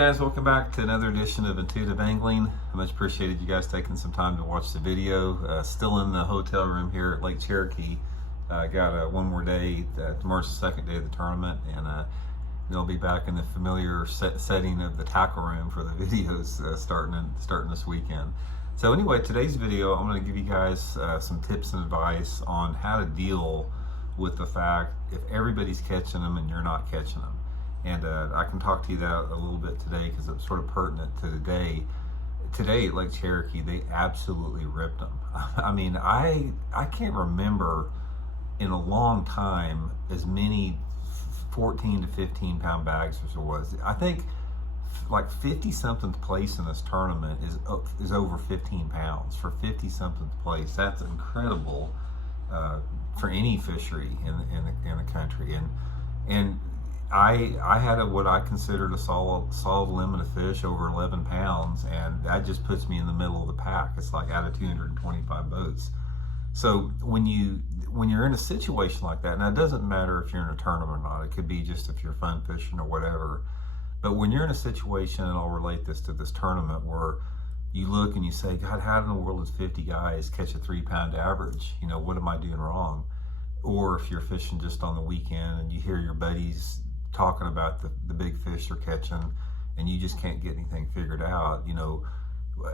guys, welcome back to another edition of Intuitive Angling. I much appreciated you guys taking some time to watch the video. Still in the hotel room here at Lake Cherokee. Got one more day. Tomorrow's the second day of the tournament, and they'll be back in the familiar setting of the tackle room for the videos starting this weekend. So anyway, today's video, I'm going to give you guys some tips and advice on how to deal with the fact if everybody's catching them and you're not catching them. And I can talk to you that a little bit today because it's sort of pertinent to today. Today at Lake Cherokee, they absolutely ripped them. I mean, I can't remember in a long time as many 14 to 15 pound bags as there was. I think like 50-something place in this tournament is over 15 pounds for 50-something place. That's incredible for any fishery in the country. And I had what I considered a solid limit of fish over 11 pounds, and that just puts me in the middle of the pack. It's like out of 225 boats. So when you're in a situation like that, now it doesn't matter if you're in a tournament or not. It could be just if you're fun fishing or whatever. But when you're in a situation, and I'll relate this to this tournament, where you look and you say, God, how in the world does 50 guys catch a 3-pound average? You know, what am I doing wrong? Or if you're fishing just on the weekend and you hear your buddies talking about the big fish they're catching and you just can't get anything figured out, you know,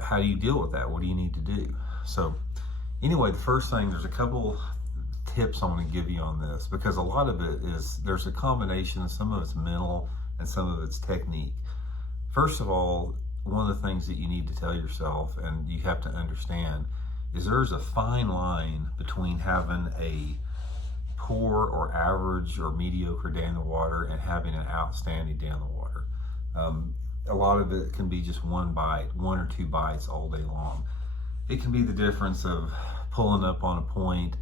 how do you deal with that? What do you need to do? So anyway, the first thing, there's a couple tips I want to give you on this, because a lot of it is, there's a combination, some of it's mental and some of it's technique. First of all, one of the things that you need to tell yourself and you have to understand is there's a fine line between having a poor or average or mediocre day in the water and having an outstanding day in the water. A lot of it can be just one bite, 1 or 2 bites all day long. It can be the difference of pulling up on a point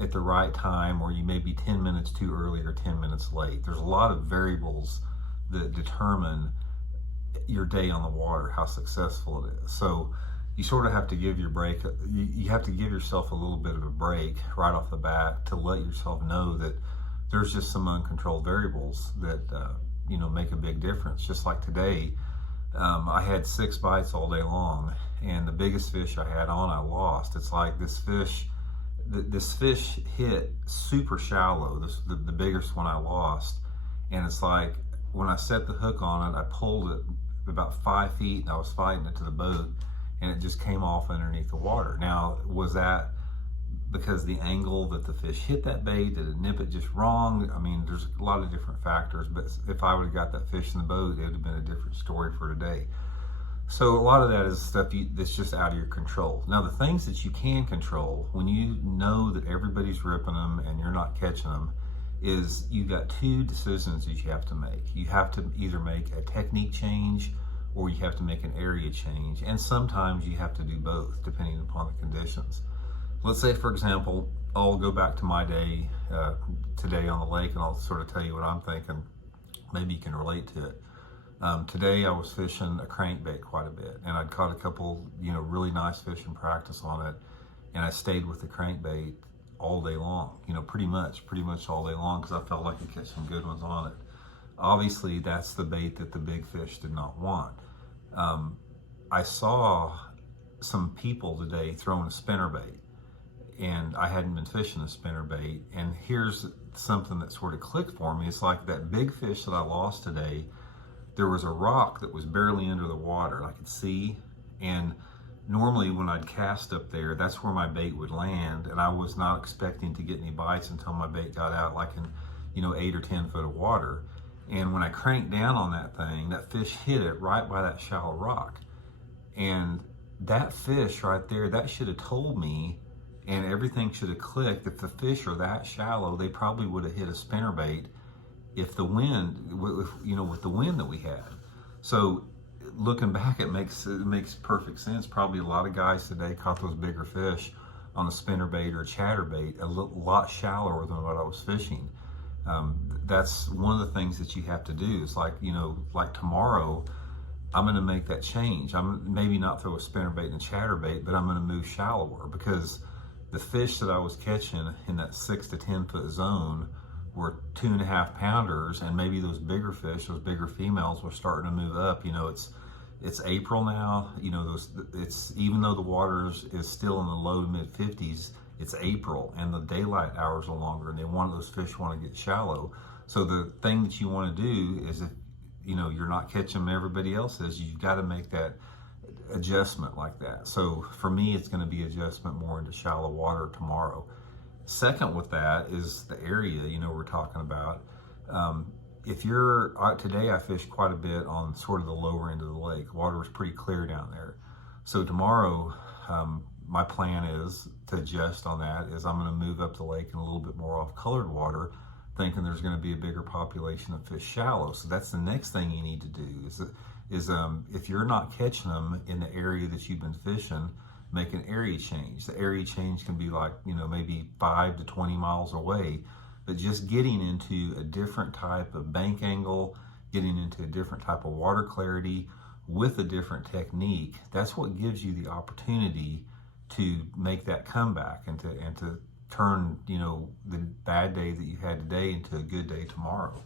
at the right time, or you may be 10 minutes too early or 10 minutes late. There's a lot of variables that determine your day on the water, how successful it is. So you sort of have to give you have to give yourself a little bit of a break right off the bat to let yourself know that there's just some uncontrolled variables that you know, make a big difference. Just like today, I had 6 bites all day long, and the biggest fish I had on, I lost. It's like this fish hit super shallow, the biggest one I lost, and it's like when I set the hook on it, I pulled it about 5 feet and I was fighting it to the boat, and it just came off underneath the water. Now, was that because the angle that the fish hit that bait? Did it nip it just wrong? I mean, there's a lot of different factors, but if I would have got that fish in the boat, it would have been a different story for today. So a lot of that is stuff that's just out of your control. Now, the things that you can control, when you know that everybody's ripping them and you're not catching them, is you've got 2 decisions that you have to make. You have to either make a technique change or you have to make an area change. And sometimes you have to do both, depending upon the conditions. Let's say, for example, I'll go back to my day today on the lake, and I'll sort of tell you what I'm thinking. Maybe you can relate to it. Today I was fishing a crankbait quite a bit, and I'd caught a couple, you know, really nice fish in practice on it, and I stayed with the crankbait all day long, you know, pretty much all day long, because I felt like I'd catch some good ones on it. Obviously, that's the bait that the big fish did not want. I saw some people today throwing a spinnerbait, and I hadn't been fishing a spinnerbait, and here's something that sort of clicked for me. It's like that big fish that I lost today, there was a rock that was barely under the water I could see, and normally when I'd cast up there, that's where my bait would land, and I was not expecting to get any bites until my bait got out like in, you know, 8 or 10 foot of water. And when I cranked down on that thing, that fish hit it right by that shallow rock. And that fish right there, that should have told me, and everything should have clicked. If the fish are that shallow, they probably would have hit a spinnerbait if the wind, you know, with the wind that we had. So looking back, it makes perfect sense. Probably a lot of guys today caught those bigger fish on a spinnerbait or a chatterbait a lot shallower than what I was fishing. That's one of the things that you have to do. It's like, you know, like tomorrow, I'm going to make that change. I'm maybe not throw a spinnerbait and a chatterbait, but I'm going to move shallower, because the fish that I was catching in that 6 to 10 foot zone were 2.5 pounders, and maybe those bigger fish, those bigger females, were starting to move up. You know, it's April now. You know, it's even though the water is still in the low to mid 50s, it's April, and the daylight hours are longer, and those fish want to get shallow. So the thing that you want to do is, if you know you're not catching them, everybody else is, you've got to make that adjustment like that. So for me, it's going to be adjustment more into shallow water tomorrow. Second with that is the area, you know, we're talking about. If you're, today I fished quite a bit on sort of the lower end of the lake. Water was pretty clear down there. So tomorrow, my plan is to adjust on that, is I'm going to move up the lake in a little bit more off colored water, thinking there's going to be a bigger population of fish shallow. So that's the next thing you need to do is if you're not catching them in the area that you've been fishing, make an area change. The area change can be like, you know, maybe 5 to 20 miles away, but just getting into a different type of bank angle, getting into a different type of water clarity with a different technique, that's what gives you the opportunity to make that comeback and to turn, you know, the bad day that you had today into a good day tomorrow.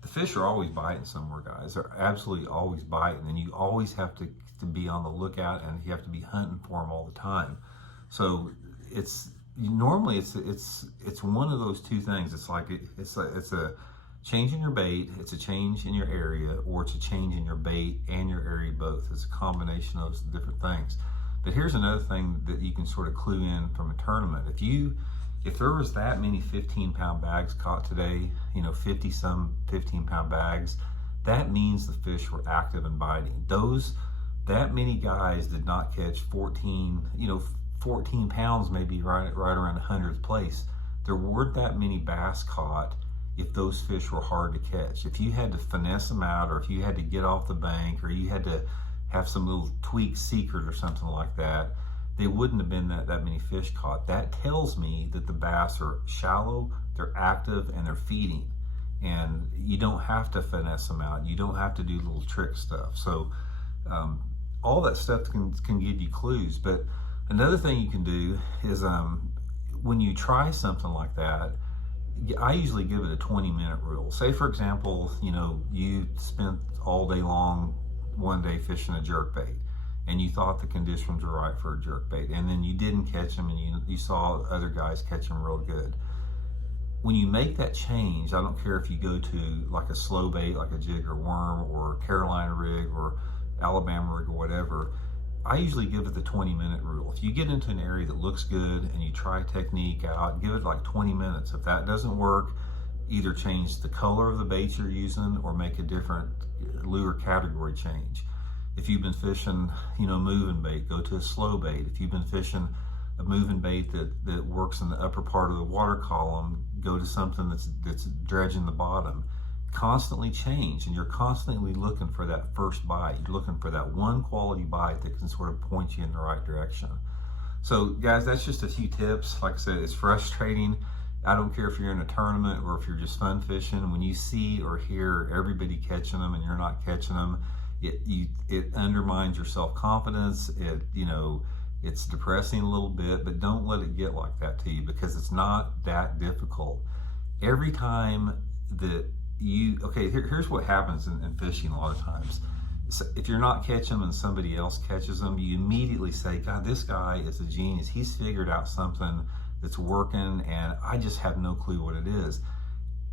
The fish are always biting somewhere, guys. They're absolutely always biting, and you always have to be on the lookout, and you have to be hunting for them all the time. So normally it's one of those two things. It's like it's a change in your bait, it's a change in your area, or it's a change in your bait and your area both. It's a combination of those different things. But here's another thing that you can sort of clue in from a tournament. If there was that many 15-pound bags caught today, you know, 50-some 15-pound bags, that means the fish were active and biting. That many guys did not catch 14 pounds, maybe right around the 100th place. There weren't that many bass caught if those fish were hard to catch. If you had to finesse them out, or if you had to get off the bank, or you had to have some little tweak secret or something like that, they wouldn't have been that many fish caught. That tells me that the bass are shallow, they're active, and they're feeding. And you don't have to finesse them out. You don't have to do little trick stuff. So all that stuff can give you clues. But another thing you can do is when you try something like that, I usually give it a 20-minute rule. Say, for example, you know, you spent all day long one day fishing a jerkbait, and you thought the conditions were right for a jerkbait, and then you didn't catch them, and you saw other guys catch them real good. When you make that change, I don't care if you go to like a slow bait, like a jig or worm, or Carolina rig, or Alabama rig, or whatever, I usually give it the 20-minute rule. If you get into an area that looks good and you try technique out, give it like 20 minutes. If that doesn't work, either change the color of the bait you're using or make a different lure category change. If you've been fishing, you know, moving bait, go to a slow bait. If you've been fishing a moving bait that works in the upper part of the water column, go to something that's dredging the bottom. Constantly change, and you're constantly looking for that first bite. You're looking for that one quality bite that can sort of point you in the right direction. So guys, that's just a few tips. Like I said, it's frustrating. I don't care if you're in a tournament or if you're just fun fishing. When you see or hear everybody catching them and you're not catching them, it undermines your self-confidence. It's depressing a little bit, but don't let it get like that to you, because it's not that difficult. Every time that here's what happens in fishing a lot of times. So if you're not catching them and somebody else catches them, you immediately say, God, this guy is a genius. He's figured out something that's working, and I just have no clue what it is.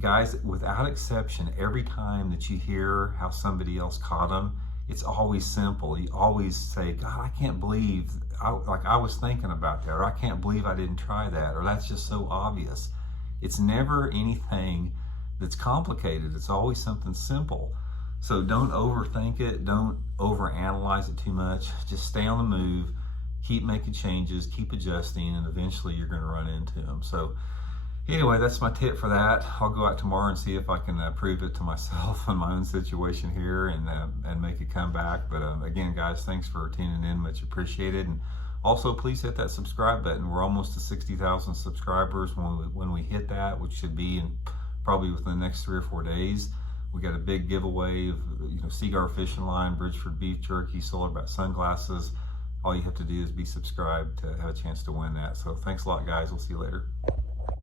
Guys, without exception, every time that you hear how somebody else caught them, it's always simple. You always say, God, I can't believe, I was thinking about that, or I can't believe I didn't try that, or that's just so obvious. It's never anything that's complicated. It's always something simple. So don't overthink it. Don't overanalyze it too much. Just stay on the move, keep making changes, keep adjusting, and eventually you're going to run into them. So anyway, that's my tip for that. I'll go out tomorrow and see if I can prove it to myself in my own situation here and make it come back. But again, guys, thanks for tuning in. Much appreciated. And also, please hit that subscribe button. We're almost to 60,000 subscribers. When we hit that, which should be in probably within the next 3 or 4 days, we got a big giveaway of Seaguar fishing line, Bridgeford beef jerky, solar bat sunglasses. All you have to do is be subscribed to have a chance to win that. So thanks a lot, guys. We'll see you later.